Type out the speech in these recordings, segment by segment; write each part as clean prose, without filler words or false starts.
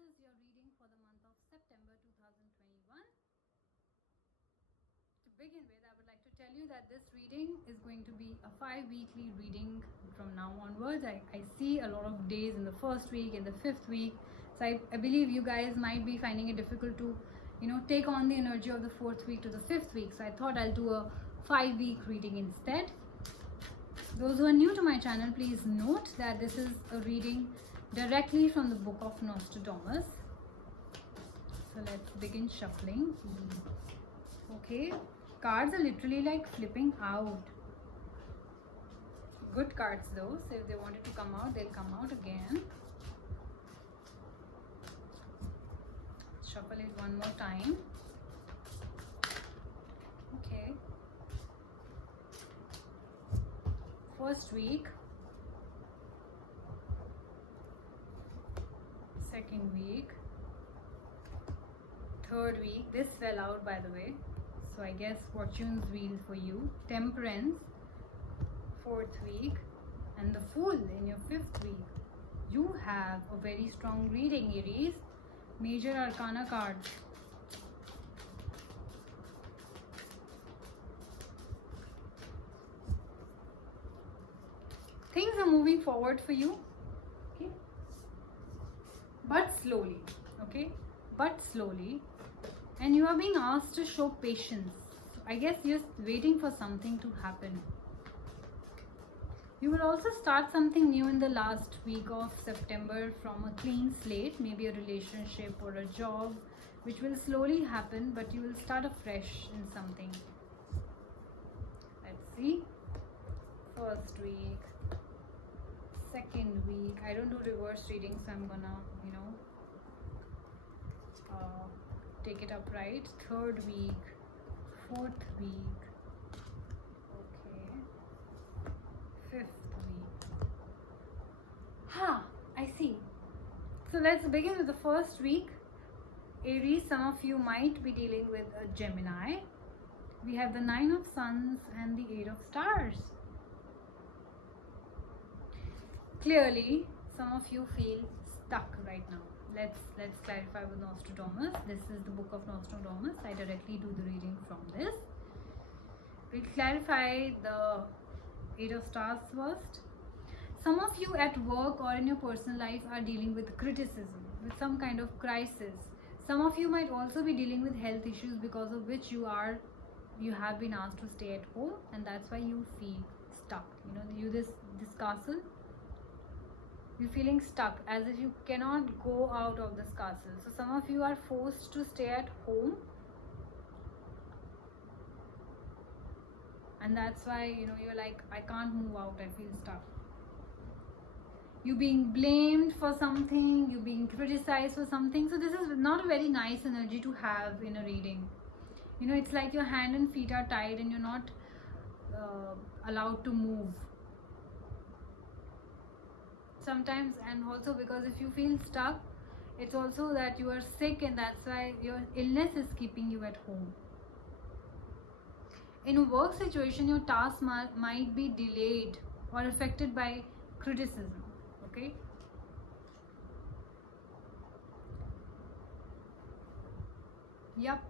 is your reading for the month of September 2021. To begin with, I would like to tell you that this reading is going to be a 5-weekly reading from now onwards. I see a lot of days in the first week, in the 5th week. So I believe you guys might be finding it difficult to, take on the energy of the 4th week to the 5th week. So I thought I'll do a 5-week reading instead. Those who are new to my channel, please note that this is a reading directly from the book of Nostradamus. So let's begin shuffling. Okay, cards are literally like flipping out. Good cards though, so if they wanted to come out, they'll come out again. Shuffle it one more time. Okay. First week, second week, third week. This fell out, by the way, so I guess fortune's wheel for you. Temperance, 4th week, and the Fool in your 5th week. You have a very strong reading, Aries. Major Arcana cards. Things are moving forward for you, okay, but slowly, okay, but slowly, and you are being asked to show patience. I guess you're waiting for something to happen. You will also start something new in the last week of September from a clean slate, maybe a relationship or a job, which will slowly happen, but you will start afresh in something. Let's see. First week, second week. I don't do reverse reading, so I'm gonna, take it upright. Third week, 4th week, okay, 5th week. I see. So let's begin with the first week. Aries, some of you might be dealing with a Gemini. We have the 9 of Suns and the 8 of Stars. Clearly, some of you feel stuck right now. Let's clarify with Nostradamus. This is the book of Nostradamus. I directly do the reading from this. We'll clarify the 8 of Stars first. Some of you at work or in your personal life are dealing with criticism, with some kind of crisis. Some of you might also be dealing with health issues because of which you have been asked to stay at home, and that's why you feel stuck. This castle. You're feeling stuck, as if you cannot go out of this castle. So some of you are forced to stay at home, and that's why you're like, I can't move out, I feel stuck. You're being blamed for something, you're being criticized for something. So this is not a very nice energy to have in a reading. It's like your hand and feet are tied and you're not allowed to move sometimes. And also because if you feel stuck, it's also that you are sick, and that's why your illness is keeping you at home. In a work situation, your task might be delayed or affected by criticism, okay? Yep.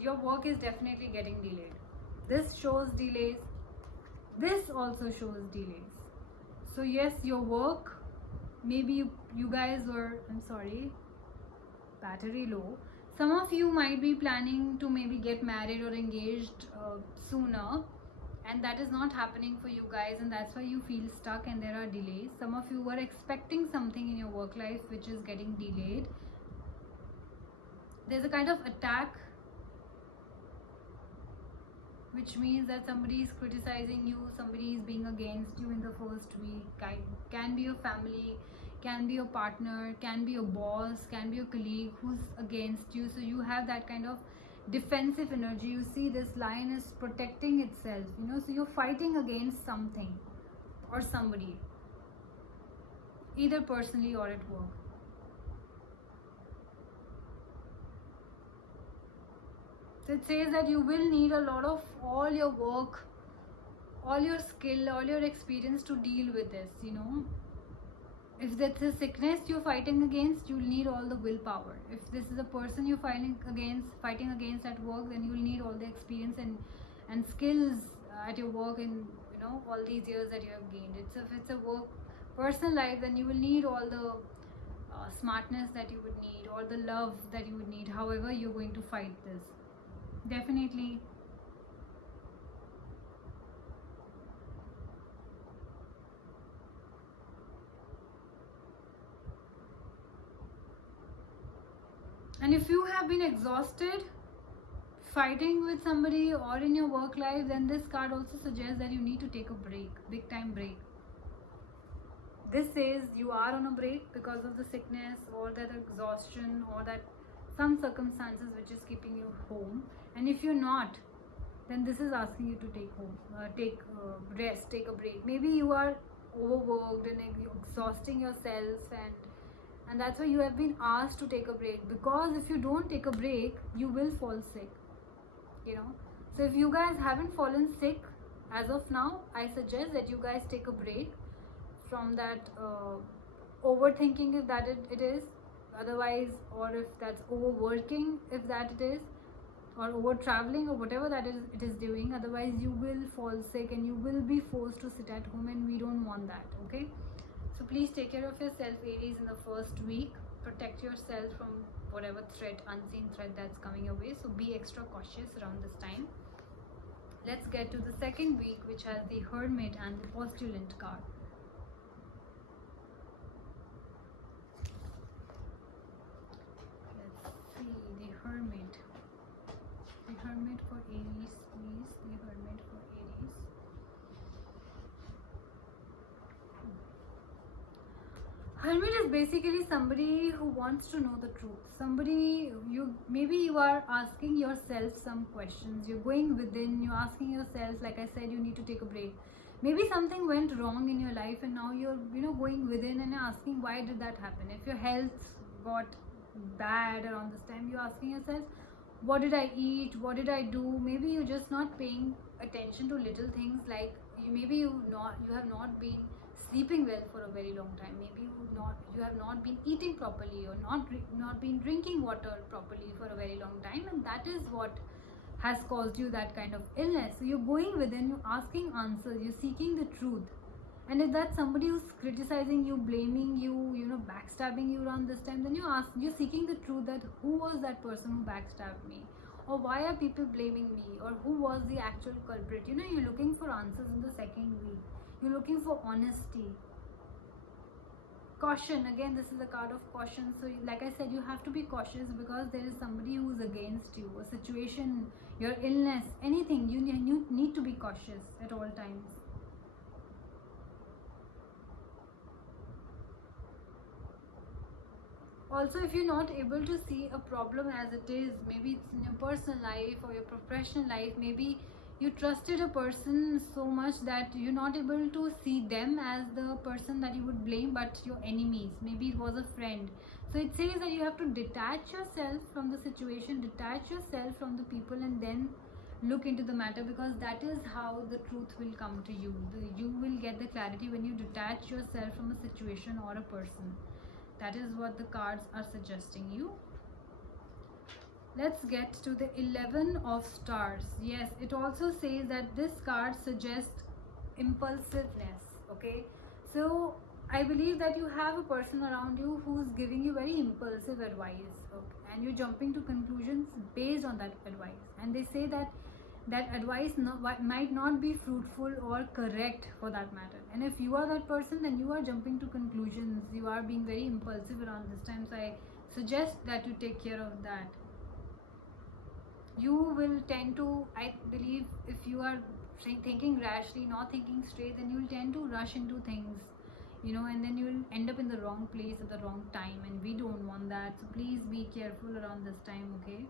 Your work is definitely getting delayed. This shows delays. This also shows delays. So yes, your work, maybe you guys were, I'm sorry, battery low. Some of you might be planning to maybe get married or engaged sooner, and that is not happening for you guys, and that's why you feel stuck and there are delays. Some of you were expecting something in your work life which is getting delayed. There's a kind of attack, which means that somebody is criticizing you, somebody is being against you in the first week. Can be your family, can be your partner, can be your boss, can be your colleague who's against you. So you have that kind of defensive energy. You see, this lion is protecting itself, so you're fighting against something or somebody, either personally or at work. So it says that you will need a lot of all your work, all your skill, all your experience to deal with this, If that's a sickness you're fighting against, you'll need all the willpower. If this is a person you're fighting against at work, then you'll need all the experience and skills at your work, and all these years that you have gained. If it's a work personal life, then you will need all the smartness that you would need, or the love that you would need. However, you're going to fight this. Definitely. And if you have been exhausted fighting with somebody or in your work life, then this card also suggests that you need to take a break, big time break. This says you are on a break because of the sickness or that exhaustion or that some circumstances which is keeping you home. And if you're not, then this is asking you to take rest, take a break. Maybe you are overworked and exhausting yourself, and that's why you have been asked to take a break, because if you don't take a break, you will fall sick. So if you guys haven't fallen sick as of now, I suggest that you guys take a break from that overthinking, if that it is, otherwise, or if that's overworking, if that it is, or over traveling, or whatever that is it is doing. Otherwise you will fall sick and you will be forced to sit at home, and we don't want that. Okay, so please take care of yourself, Aries, in the first week. Protect yourself from whatever threat, unseen threat that's coming your way. So be extra cautious around this time. Let's get to the second week, which has the Hermit and the Postulant card. Let's see the Hermit. The Hermit for Aries, please. The Hermit for Aries. Hermit is basically somebody who wants to know the truth. Maybe you are asking yourself some questions. You're going within, you're asking yourself, like I said, you need to take a break. Maybe something went wrong in your life, and now you're going within and asking, why did that happen? If your health got bad around this time, you're asking yourself, what did I eat? What did I do? Maybe you're just not paying attention to little things, like you have not been sleeping well for a very long time. Maybe you have not been eating properly, or not been drinking water properly for a very long time, and that is what has caused you that kind of illness. So you're going within, you're asking answers, you're seeking the truth. And if that's somebody who's criticizing you, blaming you, backstabbing you around this time, then you're seeking the truth, that who was that person who backstabbed me, or why are people blaming me, or who was the actual culprit. You're looking for answers in the second week. You're looking for honesty. Caution, again, this is a card of caution. So like I said, you have to be cautious, because there is somebody who's against you, a situation, your illness, anything. You need to be cautious at all times. Also, if you're not able to see a problem as it is, maybe it's in your personal life or your professional life, maybe you trusted a person so much that you're not able to see them as the person that you would blame, but your enemies. Maybe it was a friend. So it says that you have to detach yourself from the situation, detach yourself from the people, and then look into the matter, because that is how the truth will come to you. You will get the clarity when you detach yourself from a situation or a person. That is what the cards are suggesting you. Let's get to the 11 of stars. Yes, it also says that this card suggests impulsiveness. Okay, so I believe that you have a person around you who's giving you very impulsive advice, okay, and you're jumping to conclusions based on that advice. And they say that advice might not be fruitful or correct for that matter. And if you are that person, then you are jumping to conclusions. You are being very impulsive around this time. So I suggest that you take care of that. You will tend to, I believe, if you are thinking rashly, not thinking straight, then you will tend to rush into things, and then you will end up in the wrong place at the wrong time, and we don't want that. So please be careful around this time, okay?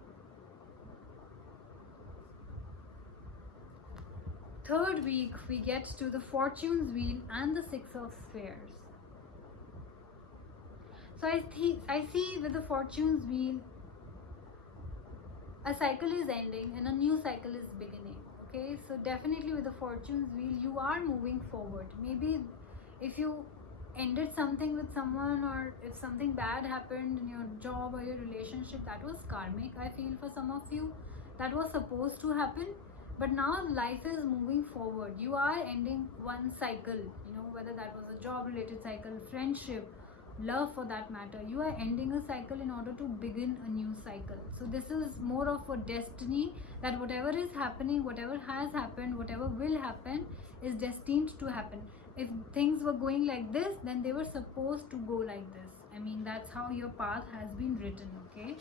Third week, we get to the Fortune's Wheel and the Six of Spheres. So I see with the Fortune's Wheel, a cycle is ending and a new cycle is beginning. Okay, so definitely with the Fortune's Wheel, you are moving forward. Maybe if you ended something with someone, or if something bad happened in your job or your relationship, that was karmic. I feel for some of you that was supposed to happen, but now life is moving forward. You are ending one cycle, whether that was a job related cycle, friendship, love for that matter. You are ending a cycle in order to begin a new cycle. So this is more of a destiny, that whatever is happening, whatever has happened, whatever will happen is destined to happen. If things were going like this, then they were supposed to go like this. I mean, that's how your path has been written. Okay,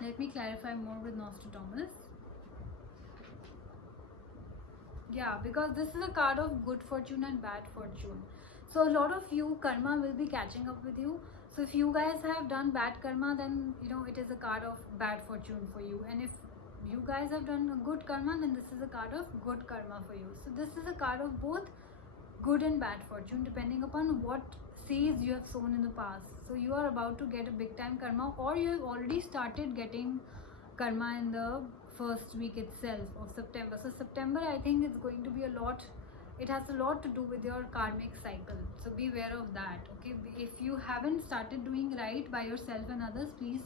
let me clarify more with Nostradamus. Yeah, because this is a card of good fortune and bad fortune. So a lot of you, karma will be catching up with you. So if you guys have done bad karma, then it is a card of bad fortune for you. And if you guys have done a good karma, then this is a card of good karma for you. So this is a card of both good and bad fortune, depending upon what seeds you have sown in the past. So you are about to get a big time karma, or you have already started getting karma in the first week itself of September. So September, I think it's going to be it has a lot to do with your karmic cycle. So be aware of that. Okay, if you haven't started doing right by yourself and others, please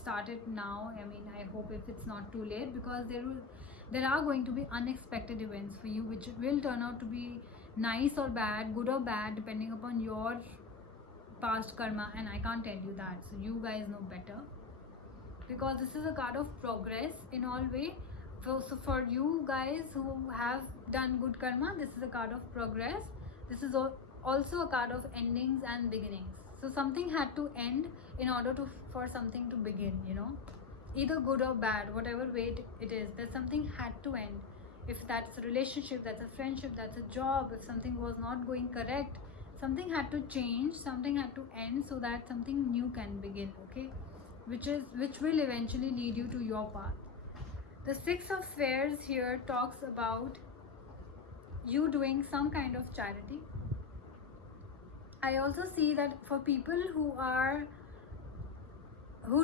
start it now. I mean, I hope if it's not too late, because there are going to be unexpected events for you, which will turn out to be nice or bad, good or bad, depending upon your past karma, and I can't tell you that. So you guys know better, because this is a card of progress in all way. So for you guys who have done good karma, this is a card of progress. This is also a card of endings and beginnings. So something had to end in order for something to begin, either good or bad, whatever way it is, that something had to end. If that's a relationship, that's a friendship, that's a job, if something was not going correct, something had to change, something had to end, so that something new can begin. Okay, which will eventually lead you to your path. The Six of Spheres here talks about you doing some kind of charity. I also see that for people who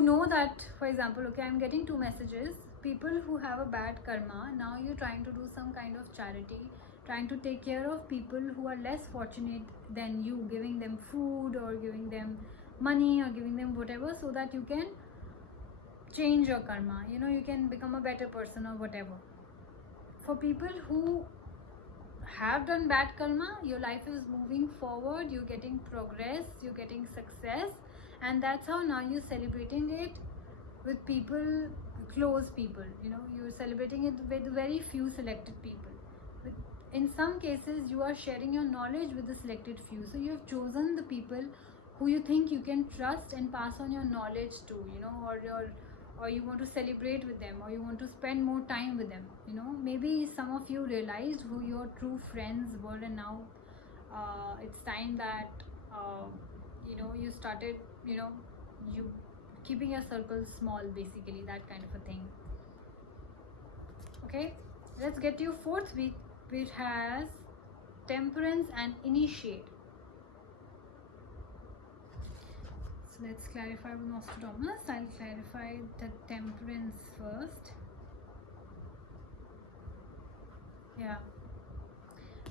know that, for example, okay, I'm getting two messages. People who have a bad karma, now you're trying to do some kind of charity, trying to take care of people who are less fortunate than you, giving them food or giving them money or giving them whatever, so that you can change your karma, you can become a better person or whatever. For people who have done bad karma, your life is moving forward, you're getting progress, you're getting success, and that's how now you're celebrating it with people, close people, you're celebrating it with very few selected people. In some cases, you are sharing your knowledge with the selected few. So you have chosen the people who you think you can trust and pass on your knowledge to, or you want to celebrate with them, or you want to spend more time with them. Maybe some of you realized who your true friends were, and now it's time that you started you keeping your circle small, basically, that kind of a thing. Okay, let's get to your fourth week, which has Temperance and Initiate. So let's clarify with Nostradamus. I'll clarify the Temperance first. Yeah,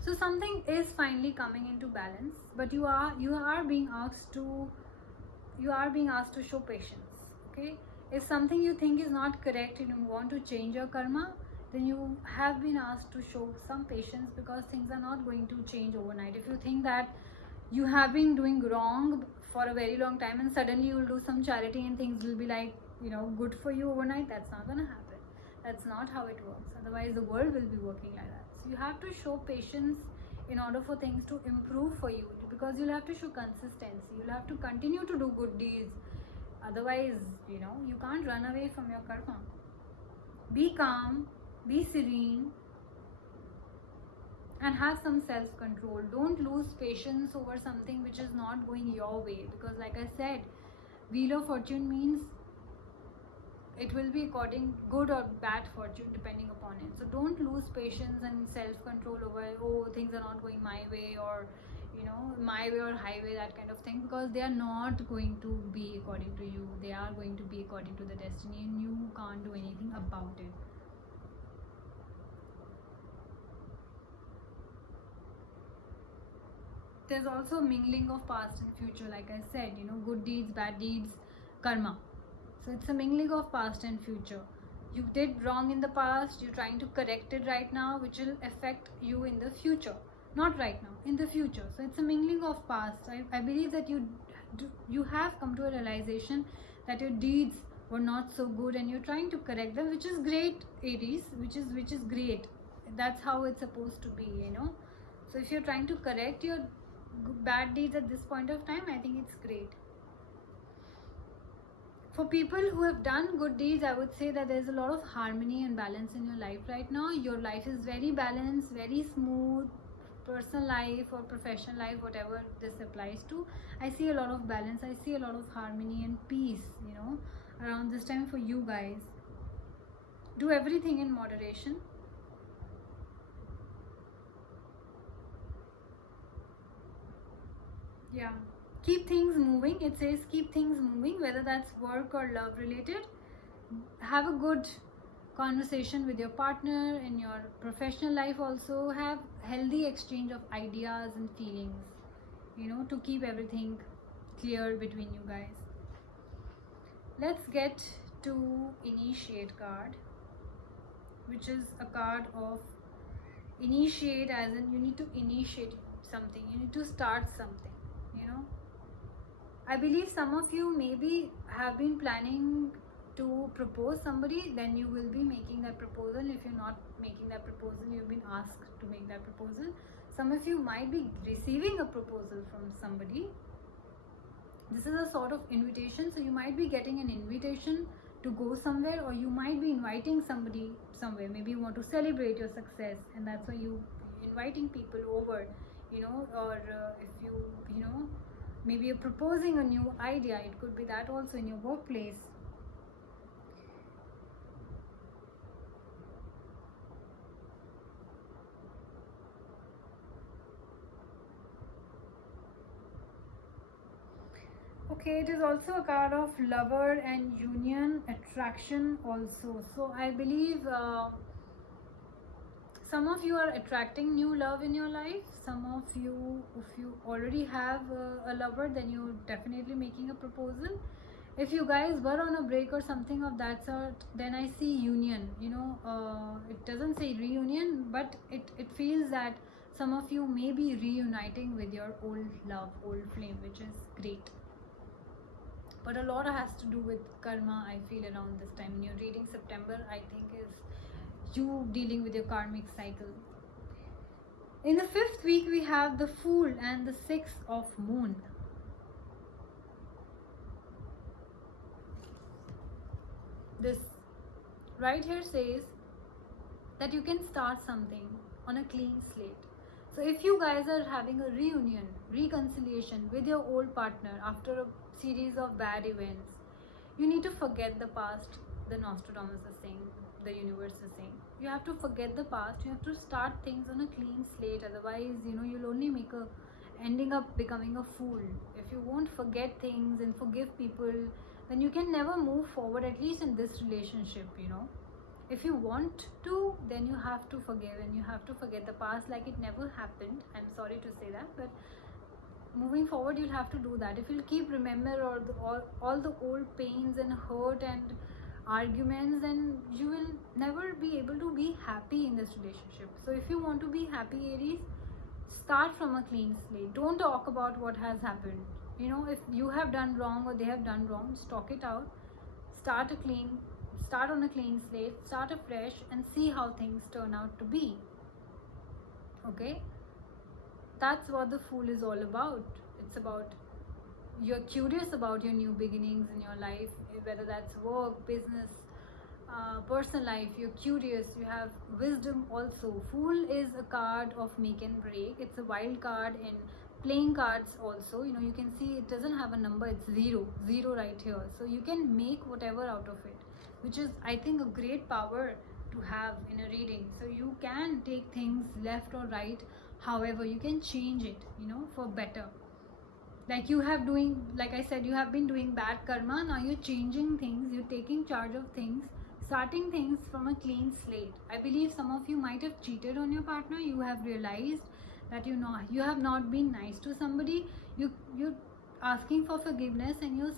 so something is finally coming into balance, but you are being asked to show patience. Okay, if something you think is not correct and you want to change your karma, then you have been asked to show some patience, because things are not going to change overnight. If you think that you have been doing wrong for a very long time and suddenly you will do some charity and things will be like good for you overnight, that's not going to happen. That's not how it works. Otherwise the world will be working like that. So you have to show patience in order for things to improve for you, because you'll have to show consistency, you'll have to continue to do good deeds. Otherwise you can't run away from your karma. Be calm, be serene, and have some self-control. Don't lose patience over something which is not going your way, because like I said, Wheel of Fortune means it will be according good or bad fortune depending upon it. So don't lose patience and self-control over things are not going my way, or my way or highway, that kind of thing, because they are not going to be according to you. They are going to be according to the destiny, and you can't do anything about it. there's also mingling of past and future, like I said, you know, good deeds, bad deeds, karma. So it's a mingling of past and future. You did wrong in the past, you're trying to correct it right now, which will affect you in the future. Not right now, in the future. So it's a mingling of past. I believe that you have come to a realization that your deeds were not so good and you're trying to correct them, which is great, Aries, which is great. That's how it's supposed to be, you know. So if you're trying to correct your bad deeds at this point of time, I think it's great. For people who have done good deeds, I would say that there's a lot of harmony and balance in your life right now. Your life is very balanced, very smooth, personal life or professional life, whatever this applies to. I see a lot of balance, I see a lot of harmony and peace, you know, around this time for you guys. Do everything in moderation. Yeah, keep things moving. It says keep things moving, whether that's work or love related. Have a good conversation with your partner. In your professional life also, have healthy exchange of ideas and feelings, you know, to keep everything clear between you guys. Let's get to initiate card, which is a card of initiate, as in you need to initiate something, you need to start something, you know. I believe some of you maybe have been planning to propose somebody, then you will be making that proposal. If you're not making that proposal, you've been asked to make that proposal. Some of you might be receiving a proposal from somebody. This is a sort of invitation, so you might be getting an invitation to go somewhere, or you might be inviting somebody somewhere. Maybe you want to celebrate your success and that's why you inviting people over, you know. Or if you know, maybe you're proposing a new idea, it could be that also in your workplace. Okay, it is also a card of lover and union, attraction also. So I believe some of you are attracting new love in your life. Some of you, if you already have a lover, then you're definitely making a proposal. If you guys were on a break or something of that sort, then I see union, you know. It doesn't say reunion, but it feels that some of you may be reuniting with your old love, old flame, which is great. But a lot has to do with karma, I feel, around this time. In your reading, September, I think, is you dealing with your karmic cycle. In the 5th week, we have the Fool and the 6th of Moon. This right here says that you can start something on a clean slate. So if you guys are having a reunion, reconciliation with your old partner after a series of bad events, you need to forget the past. The Nostradamus is saying, the universe is saying, you have to forget the past. You have to start things on a clean slate. Otherwise, you know, you'll only ending up becoming a fool. If you won't forget things and forgive people, then you can never move forward, at least in this relationship, you know. If you want to, then you have to forgive and you have to forget the past like it never happened. I'm sorry to say that, but moving forward, you'll have to do that. If you'll keep remember all the old pains and hurt and arguments, then you will never be able to be happy in this relationship. So if you want to be happy, Aries, start from a clean slate. Don't talk about what has happened. You know, if you have done wrong or they have done wrong, just talk it out. Start on a clean slate, start afresh, and see how things turn out to be. Okay, that's what the Fool is all about. It's about, you're curious about your new beginnings in your life, whether that's work, business, personal life. You're curious, you have wisdom also. Fool is a card of make and break. It's a wild card in playing cards also. You know, you can see it doesn't have a number, it's zero right here. So you can make whatever out of it, which is, I think, a great power to have in a reading. So you can take things left or right, however you can change it, you know, for better. Like you have doing, like I said, you have been doing bad karma. Now you're changing things, you're taking charge of things, starting things from a clean slate. I believe some of you might have cheated on your partner. You have realized that you have not been nice to somebody. You're asking for forgiveness, and you're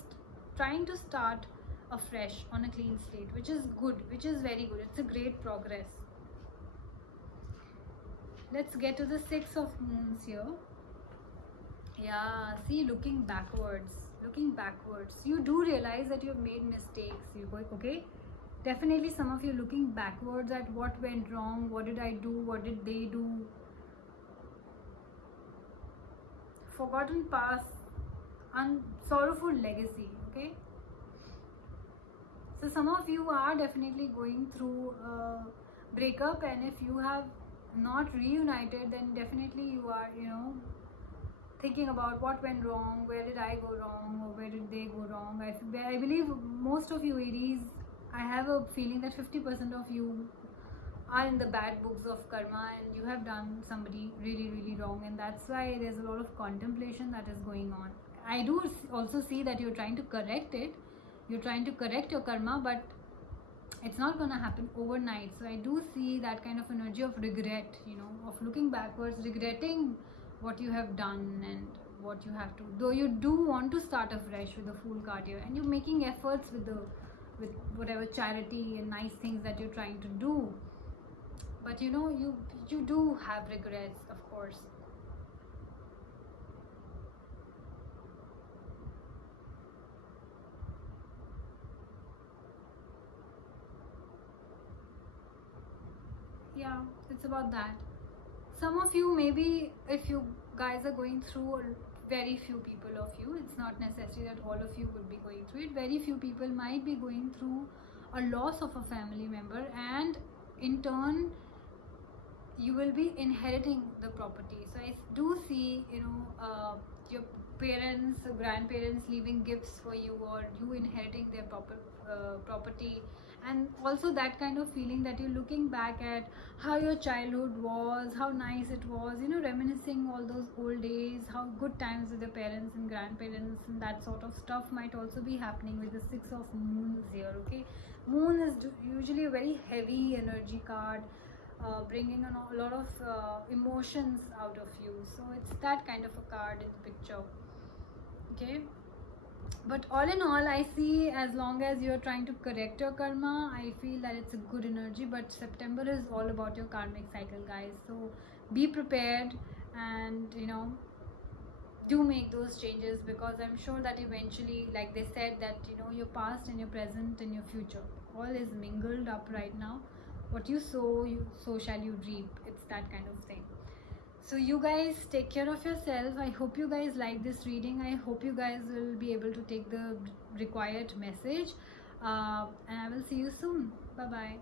trying to start afresh on a clean slate, which is good, which is very good. It's a great progress. Let's get to the Six of Moons here. Yeah, see, looking backwards, you do realize that you've made mistakes. You go, okay, definitely some of you looking backwards at what went wrong, what did I do, what did they do, forgotten past and sorrowful legacy. Okay, so some of you are definitely going through a breakup, and if you have not reunited, then definitely you are, thinking about what went wrong, where did I go wrong, or where did they go wrong. I believe most of you Aries, I have a feeling that 50% of you are in the bad books of karma, and you have done somebody really, really wrong, and that's why there's a lot of contemplation that is going on. I do also see that you're trying to correct it, you're trying to correct your karma, but it's not going to happen overnight. So I do see that kind of energy of regret, of looking backwards, regretting what you have done and what you have to, though you do want to start afresh with the Fool card here, and you're making efforts with whatever charity and nice things that you're trying to do, but you do have regrets, of course. Yeah, it's about that. Some of you, maybe if you guys are going through, very few people of you, it's not necessary that all of you would be going through it, very few people might be going through a loss of a family member, and in turn you will be inheriting the property. So I do see, your parents, grandparents leaving gifts for you, or you inheriting their property, and also that kind of feeling that you're looking back at how your childhood was, how nice it was, reminiscing all those old days, how good times with your parents and grandparents, and that sort of stuff might also be happening with the Six of Moons here. Okay, Moon is usually a very heavy energy card, bringing a lot of emotions out of you, so it's that kind of a card in the picture. Okay, but all in all, I see, as long as you're trying to correct your karma, I feel that it's a good energy. But September is all about your karmic cycle, guys, so be prepared, and do make those changes, because I'm sure that eventually, like they said, that your past and your present and your future all is mingled up right now. What you sow, so shall you reap. It's that kind of thing. So you guys take care of yourself. I hope you guys like this reading. I hope you guys will be able to take the required message, and I will see you soon. Bye bye.